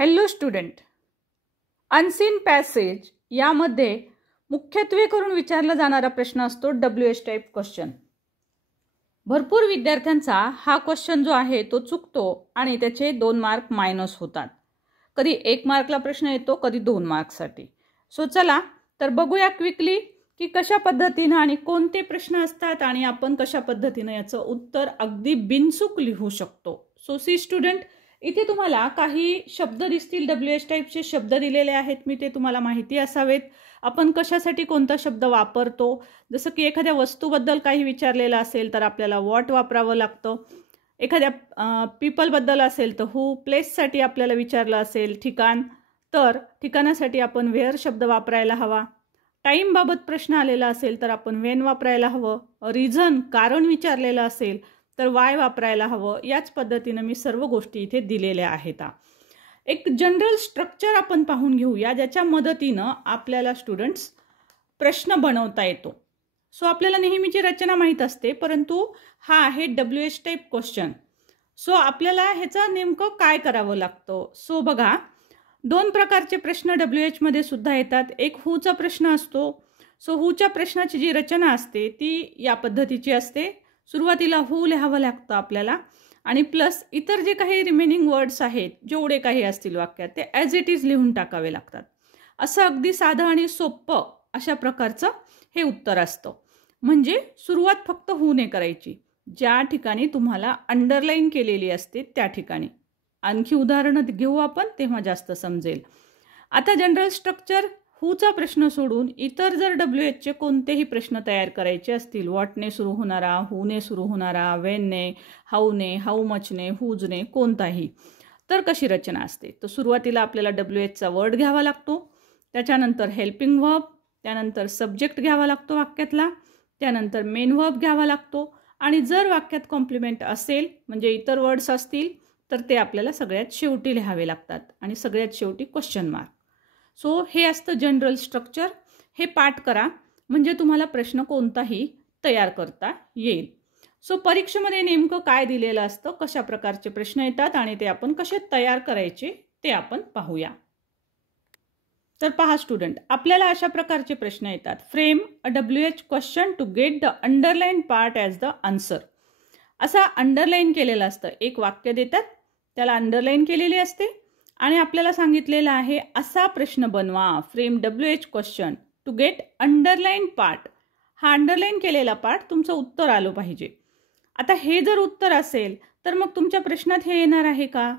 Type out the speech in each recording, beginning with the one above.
Hello student, unseen passage यामध्ये मुख्यत्वे करून विचारला जाणारा प्रश्न असतो WH टाईप क्वेश्चन. भरपूर विद्यार्थ्यांचा हा क्वेश्चन जो आहे तो चुकतो आणि त्याचे 2 मार्क मायनस होतात. कधी 1 मार्कला प्रश्न येतो, कधी 2 मार्कसाठी. सो चला तर बघूया क्विकली की कशा पद्धतीने आणि कोणते प्रश्न असतात आणि आपण कशा पद्धतीने याचं उत्तर अगदी बिनचूक लिहू शकतो. सो सी स्टुडंट, इथे तुम्हाला काही शब्द दिसतील, WH टाईपचे शब्द दिलेले आहेत. मी ते तुम्हाला माहिती असावेत. आपण कशासाठी कोणता शब्द वापरतो, जसं की एखाद्या वस्तूबद्दल काही विचारलेलं असेल तर आपल्याला व्हॉट वापरावं लागतं. एखाद्या पीपलबद्दल असेल तर हू, प्लेससाठी आपल्याला विचारलं असेल ठिकाण तर ठिकाणासाठी आपण वेअर शब्द वापरायला हवा. टाईमबाबत प्रश्न आलेला असेल तर आपण वेन वापरायला हवं. रिझन, कारण विचारलेलं असेल तर वाय वापरायला हवं. याच पद्धतीनं मी सर्व गोष्टी इथे दिलेल्या आहेत. एक जनरल स्ट्रक्चर आपण पाहून घेऊया ज्याच्या मदतीनं आपल्याला स्टुडंट्स प्रश्न बनवता येतो. सो आपल्याला नेहमीची रचना माहीत असते, परंतु हा आहे WH टाईप क्वेश्चन. सो आपल्याला ह्याचं नेमकं काय करावं लागतं. सो बघा, 2 प्रकारचे प्रश्न WH मध्ये सुद्धा येतात. एक हूचा प्रश्न असतो. सो हूच्या प्रश्नाची जी रचना असते ती या पद्धतीची असते. सुरुवातीला हू लिहावं लागतं आपल्याला आणि प्लस इतर जे काही रिमेनिंग वर्ड्स आहेत, जेवढे काही असतील वाक्यात, ते ॲज इट इज लिहून टाकावे लागतात. असं अगदी साधं आणि सोपं अशा प्रकारचं हे उत्तर असतं. म्हणजे सुरुवात फक्त हूने करायची. ज्या ठिकाणी तुम्हाला अंडरलाईन केलेली असते त्या ठिकाणी. आणखी उदाहरणं घेऊ आपण, तेव्हा जास्त समजेल. आता जनरल स्ट्रक्चर हूचा प्रश्न सोडून इतर जर WHचे कोणतेही प्रश्न तयार करायचे असतील, व्हॉटने सुरू होणारा, हूने सुरू होणारा, वेनने, हाऊने, हाऊ मचने, हुजने, कोणताही, तर कशी रचना असते. तर सुरुवातीला आपल्याला WHचा वर्ड घ्यावा लागतो, त्याच्यानंतर हेल्पिंग व्हर्ब, त्यानंतर सब्जेक्ट घ्यावा लागतो वाक्यातला, त्यानंतर मेन व्हर्ब घ्यावा लागतो आणि जर वाक्यात कॉम्प्लिमेंट असेल म्हणजे इतर वर्ड्स असतील तर ते आपल्याला सगळ्यात शेवटी लिहावे लागतात आणि सगळ्यात शेवटी क्वेश्चन मार्क. सो हे असतं जनरल स्ट्रक्चर. हे पाठ करा म्हणजे तुम्हाला प्रश्न कोणताही तयार करता येईल. सो परीक्षेमध्ये नेमकं काय दिलेलं असतं, कशा प्रकारचे प्रश्न येतात आणि ते आपण कसे तयार करायचे ते आपण पाहूया. तर पहा स्टुडंट, आपल्याला अशा प्रकारचे प्रश्न येतात. Frame a WH question to get the underline part as the answer. असा अंडरलाईन केलेलं असतं. एक वाक्य देतात, त्याला अंडरलाईन केलेली असते आणि आपल्याला सांगितलेलं आहे असा प्रश्न बनवा. Frame WH question to get underline part. हा अंडरलाईन केलेला पार्ट तुमचं उत्तर आलं पाहिजे. आता हे जर उत्तर असेल तर मग तुमच्या प्रश्नात हे येणार आहे का?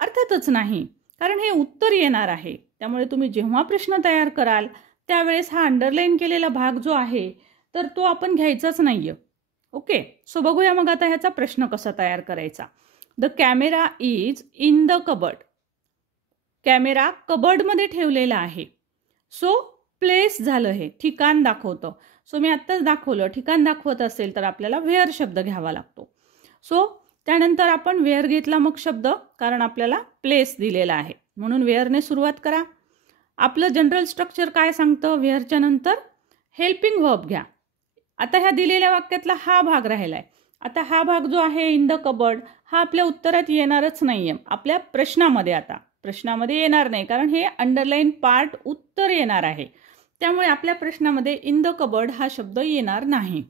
अर्थातच नाही, कारण हे उत्तर येणार आहे. त्यामुळे तुम्ही जेव्हा प्रश्न तयार कराल त्यावेळेस हा अंडरलाईन केलेला भाग जो आहे तर तो आपण घ्यायचाच नाहीये. ओके, सो बघूया मग आता ह्याचा प्रश्न कसा तयार करायचा. The camera is in the cupboard. Camera कबर्डमध्ये ठेवलेला आहे. सो प्लेस झालं, हे ठिकाण दाखवतं. सो मी आत्ताच दाखवलं, ठिकाण दाखवत असेल तर आपल्याला वेअर शब्द घ्यावा लागतो. सो त्यानंतर आपण वेअर घेतला मग शब्द, कारण आपल्याला प्लेस दिलेला आहे म्हणून वेअरने सुरुवात करा. आपलं जनरल स्ट्रक्चर काय सांगतं, वेअरच्या नंतर हेल्पिंग व्हर्ब घ्या. आता ह्या दिलेल्या वाक्यातला हा भाग राहिलाय. आता हा भाग जो आहे इन द कबर्ड, हा आपल्या उत्तरात येणारच नाहीये. आपल्या प्रश्नामध्ये, आता प्रश्नामध्ये येणार नाही, कारण हे अंडरलाईन पार्ट उत्तर येणार आहे. त्यामुळे आपल्या प्रश्नामध्ये इन द कबर्ड हा शब्द येणार नाही.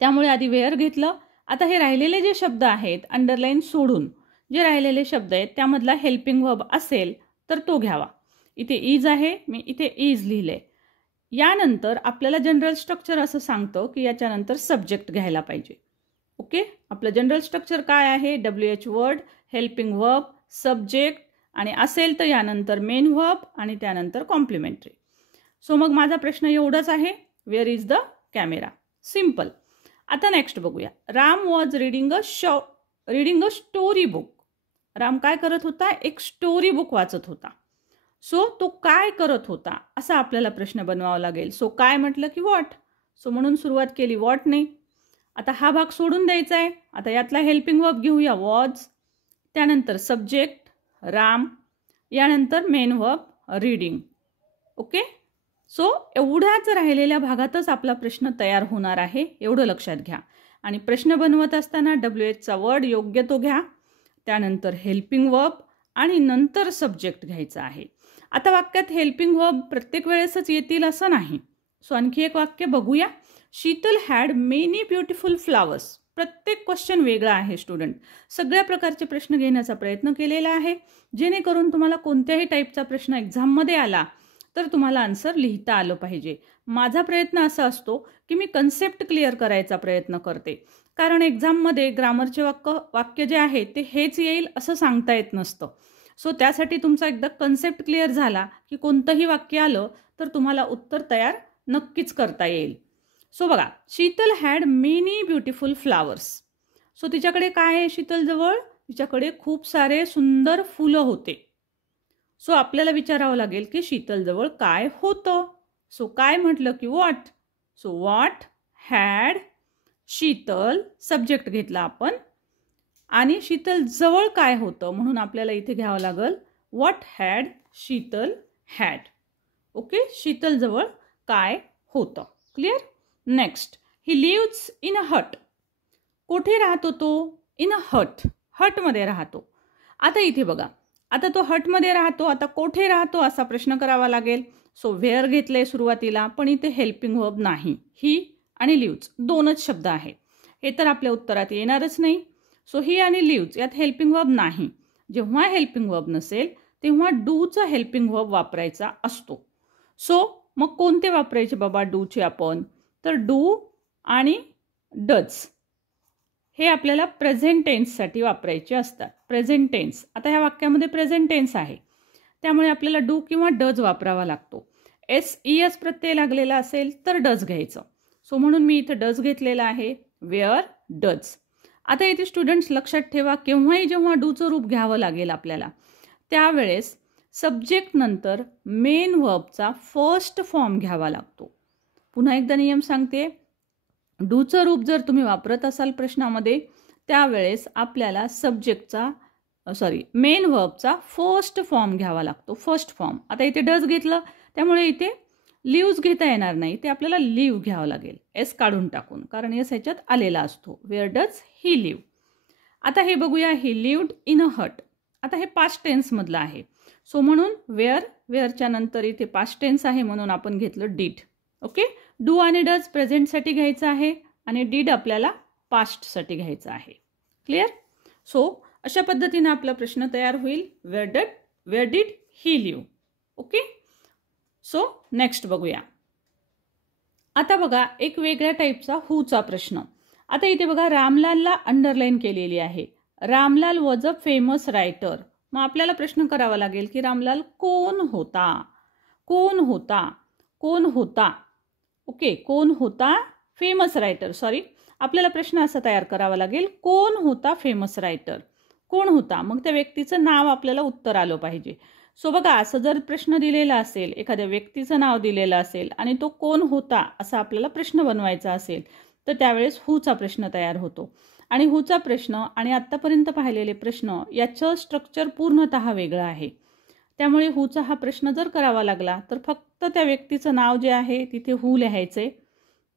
त्यामुळे आधी वेअर घेतलं. आता हे राहिलेले जे शब्द आहेत अंडरलाईन सोडून, जे राहिलेले शब्द आहेत त्यामधला हेल्पिंग व्हर्ब असेल तर तो घ्यावा. इथे इज आहे, मी इथे इज लिहिले. यानंतर आपल्याला जनरल स्ट्रक्चर असं सांगतं की याच्यानंतर सब्जेक्ट घ्यायला पाहिजे. ओके, आपलं जनरल स्ट्रक्चर काय आहे, WH word, helping verb, subject आणि असेल तर यानंतर मेन व्हर्ब आणि त्यानंतर कॉम्प्लिमेंटरी. सो मग माझा प्रश्न एवढाच आहे, where is the camera. Simple. आता नेक्स्ट बघूया. Ram was reading a story book. Ram काय करत होता, एक स्टोरी बुक वाचत होता. सो तो काय करत होता असा आपल्याला प्रश्न बनवावा लागेल. सो काय म्हटलं की व्हॉट. सो म्हणून सुरुवात केली व्हॉटने. आता हा भाग सोडून द्यायचा आहे. आता यातला हेल्पिंग वर्ब घेऊया वॉज, त्यानंतर सब्जेक्ट राम, यानंतर main verb reading. Okay, so एवढ्याच राहिलेल्या भागातच आपला प्रश्न तयार होणार आहे, एवढं लक्षात घ्या. आणि प्रश्न बनवत असताना WHचा वर्ड योग्य तो घ्या, त्यानंतर हेल्पिंग वर्ब आणि नंतर सब्जेक्ट घ्यायचा आहे. आता वाक्यात हेल्पिंग वर्ब प्रत्येक वेळेसच येतील असं नाही. सो आणखी एक वाक्य बघूया. Sheetal had many beautiful flowers. प्रत्येक क्वेश्चन वेगळा आहे स्टुडंट. सगळ्या प्रकारचे प्रश्न घेण्याचा प्रयत्न केलेला आहे, जेणेकरून तुम्हाला कोणत्याही टाईपचा प्रश्न एक्झाममध्ये आला तर तुम्हाला आन्सर लिहिता आलं पाहिजे. माझा प्रयत्न असा असतो की मी कन्सेप्ट क्लिअर करायचा प्रयत्न करते, कारण एक्झाममध्ये ग्रामरचे वाक्य जे आहे ते हेच येईल असं सांगता येत नसतं. सो त्यासाठी तुमचा एकदा कन्सेप्ट क्लिअर झाला की कोणतंही वाक्य आलं तर तुम्हाला उत्तर तयार नक्कीच करता येईल. सो बघा, Sheetal had many beautiful flowers. So तिच्याकडे काय आहे शीतलजवळ? तिच्याकडे खूप सारे सुंदर फुलं होते. सो आपल्याला विचारावं लागेल की शीतलजवळ काय होतं. सो काय म्हटलं की what. So what had Sheetal, subject घेतला आपण, आणि शीतल जवळ काय होतं म्हणून आपल्याला इथे घ्यावं लागेल what had Sheetal had. Okay, Sheetal जवळ काय होतं. Clear. Next, he lives in a hut. कुठे राहतो तो? इन अ हट. हटमध्ये राहतो. आता इथे बघा, आता तो हटमध्ये राहतो, आता कोठे राहतो असा प्रश्न करावा लागेल. सो व्हेअर घेतलंय सुरुवातीला, पण इथे हेल्पिंग वर्ब नाही. ही आणि लिव्स दोनच शब्द आहेत. हे तर आपल्या उत्तरात येणारच नाही. सो ही आणि लिव्स यात हेल्पिंग वर्ब नाही. जेव्हा हेल्पिंग वर्ब नसेल तेव्हा डूचा हेल्पिंग वर्ब वापरायचा असतो. सो मग कोणते वापरायचे बाबा डूचे आपण? तर डू आणि डज हे आपल्याला प्रेझेंट टेन्ससाठी वापरायचे असतात. प्रेझेंट टेन्स, आता ह्या वाक्यामध्ये प्रेझेंट टेन्स आहे, त्यामुळे आपल्याला डू किंवा डज वापरावा लागतो. एस प्रत्यय लागलेला असेल तर डज घ्यायचं. सो म्हणून मी इथं डज घेतलेला आहे. Where does. आता इथे स्टुडंट्स लक्षात ठेवा, केव्हाही जेव्हा डूचं रूप घ्यावं लागेल आपल्याला, त्यावेळेस सब्जेक्ट नंतर मेन वर्बचा फर्स्ट फॉर्म घ्यावा लागतो. पुन्हा एकदा नियम सांगते, डूचं रूप जर तुम्ही वापरत असाल प्रश्नामध्ये, त्यावेळेस आपल्याला मेन वर्बचा फर्स्ट फॉर्म घ्यावा लागतो. First form. आता इथे डज घेतलं त्यामुळे इथे लिव्ज घेता येणार नाही, ते आपल्याला लिव्ह घ्यावं लागेल एस काढून टाकून, कारण एस ह्याच्यात आलेला असतो. Where does he live. आता हे बघूया, ही लिव्ड इन अ हट. आता हे पास्ट टेन्समधलं आहे. सो म्हणून वेअरच्या नंतर इथे पास्ट टेन्स आहे म्हणून आपण घेतलं डीड. ओके, डू आणि डज प्रेझेंटसाठी घ्यायचं आहे आणि डीड आपल्याला पास्टसाठी घ्यायचं आहे. क्लिअर. सो अशा पद्धतीने आपला प्रश्न तयार होईल. Where did he live. Okay. So next बघूया. आता बघा एक वेगळ्या टाईपचा हूचा प्रश्न. आता इथे बघा रामलालला अंडरलाईन केलेली आहे. Ramlal was a famous writer. मग आपल्याला प्रश्न करावा लागेल की रामलाल कोण होता? कोण होता? कोण होता? ओके, कोण होता फेमस रायटर. सॉरी, आपल्याला प्रश्न असा तयार करावा लागेल, कोण होता फेमस रायटर? कोण होता? मग त्या व्यक्तीचं नाव आपल्याला उत्तर आलं पाहिजे. सो बघा, असं जर प्रश्न दिलेला असेल, एखाद्या व्यक्तीचं नाव दिलेलं असेल आणि तो कोण होता असा आपल्याला प्रश्न बनवायचा असेल, तर त्यावेळेस हूचा प्रश्न तयार होतो. आणि हूचा प्रश्न आणि आत्तापर्यंत पाहिलेले प्रश्न याचं स्ट्रक्चर पूर्णतः वेगळं आहे. त्यामुळे हूचा हा प्रश्न जर करावा लागला तर फक्त त्या व्यक्तीचं नाव जे आहे तिथे हू लिहायचे.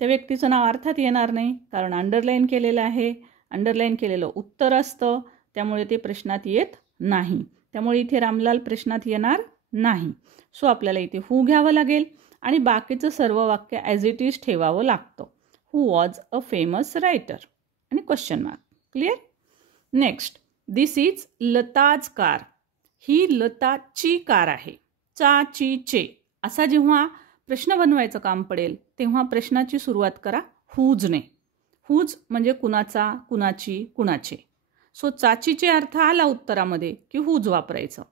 त्या व्यक्तीचं नाव अर्थात येणार नाही, कारण अंडरलाईन केलेलं आहे. अंडरलाईन केलेलं उत्तर असतं, त्यामुळे ते प्रश्नात येत नाही. त्यामुळे इथे रामलाल प्रश्नात येणार नाही. सो आपल्याला इथे हू घ्यावं लागेल आणि बाकीचं सर्व वाक्य ॲज इट इज ठेवावं लागतं. Who was a famous writer आणि question mark. Clear. Next, this is Lata's car. ही लताची कार आहे. चा ची चे असा जेव्हा प्रश्न बनवायचं काम पडेल तेव्हा प्रश्नाची सुरुवात करा हूजने. हूज म्हणजे कुणाचा, कुणाची, कुणाचे. सो चाचीचे अर्थ आला उत्तरामध्ये की हूज वापरायचं.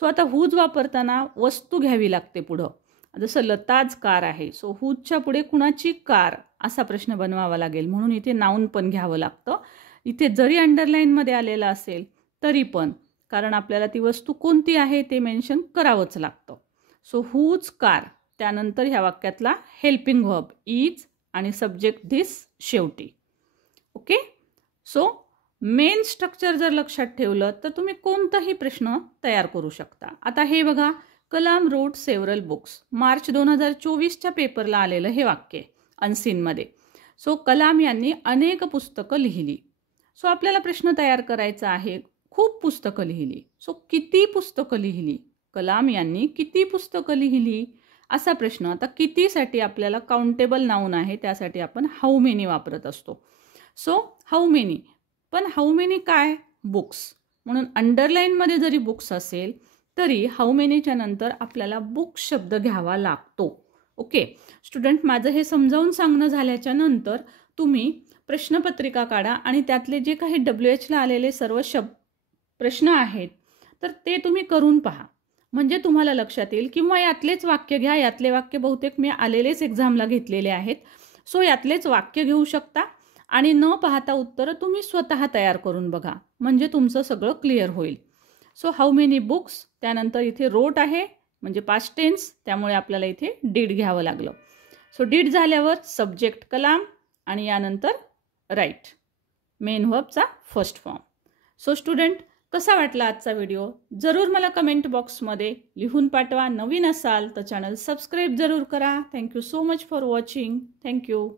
सो आता हूज वापरताना वस्तू घ्यावी लागते पुढं. जसं लताज कार आहे, सो हूजच्या पुढे कुणाची कार असा प्रश्न बनवावा लागेल, म्हणून इथे नाऊन पण घ्यावं लागतं. इथे जरी अंडरलाईनमध्ये आलेलं असेल तरी पण, कारण आपल्याला ती वस्तू कोणती आहे ते मेन्शन करावंच लागतं. सो हूज कार, त्यानंतर ह्या वाक्यातला हेल्पिंग वर्ब इज आणि सब्जेक्ट धिस शेवटी. ओके. सो मेन स्ट्रक्चर जर लक्षात ठेवलं तर तुम्ही कोणताही प्रश्न तयार करू शकता. आता हे बघा, कलाम रोट सेव्हरल बुक्स. मार्च 2024च्या पेपरला आलेलं हे वाक्य अनसीनमध्ये. सो कलाम यांनी अनेक पुस्तकं लिहिली. सो आपल्याला प्रश्न तयार करायचा आहे, खूप पुस्तकं लिहिली. सो किती पुस्तकं लिहिली? कलाम यांनी किती पुस्तकं लिहिली असा प्रश्न. आता कितीसाठी आपल्याला काउंटेबल नाऊन आहे, त्यासाठी आपण हाऊ मेनी वापरत असतो. सो हाऊ मेनी, पण हाऊ मेनी काय? बुक्स. म्हणून अंडरलाईनमध्ये जरी बुक्स असेल तरी हाऊ मेनीच्या नंतर आपल्याला बुक्स शब्द घ्यावा लागतो. ओके स्टुडंट, माझं हे समजावून सांगणं झाल्याच्या नंतर तुम्ही प्रश्नपत्रिका काढा आणि त्यातले जे काही WHला आलेले सर्व प्रश्न आहेत तर ते तुम्ही करून पहा, म्हणजे तुम्हाला लक्षात येईल. किंवा यातलेच वाक्य घ्या, यातले वाक्य बहुतेक मी आलेलेच एक्झामला घेतलेले आहेत. सो यातलेच वाक्य घेऊ शकता आणि न पाहता उत्तरं तुम्ही स्वतः तयार करून बघा, म्हणजे तुमचं सगळं क्लिअर होईल. सो हाऊ मेनी बुक्स, त्यानंतर इथे रोट आहे म्हणजे पास्ट टेन्स, त्यामुळे आपल्याला इथे डीड घ्यावं लागलं. सो डीड झाल्यावर सब्जेक्ट कलाम आणि यानंतर राईट, मेन व्हर्बचा फर्स्ट फॉर्म. सो स्टुडंट, कसा वाटला आजचा व्हिडिओ जरूर मला कमेंट बॉक्समध्ये लिहून पाठवा. नवीन असाल तर चॅनल सबस्क्राईब जरूर करा. Thank you so much for watching. Thank you.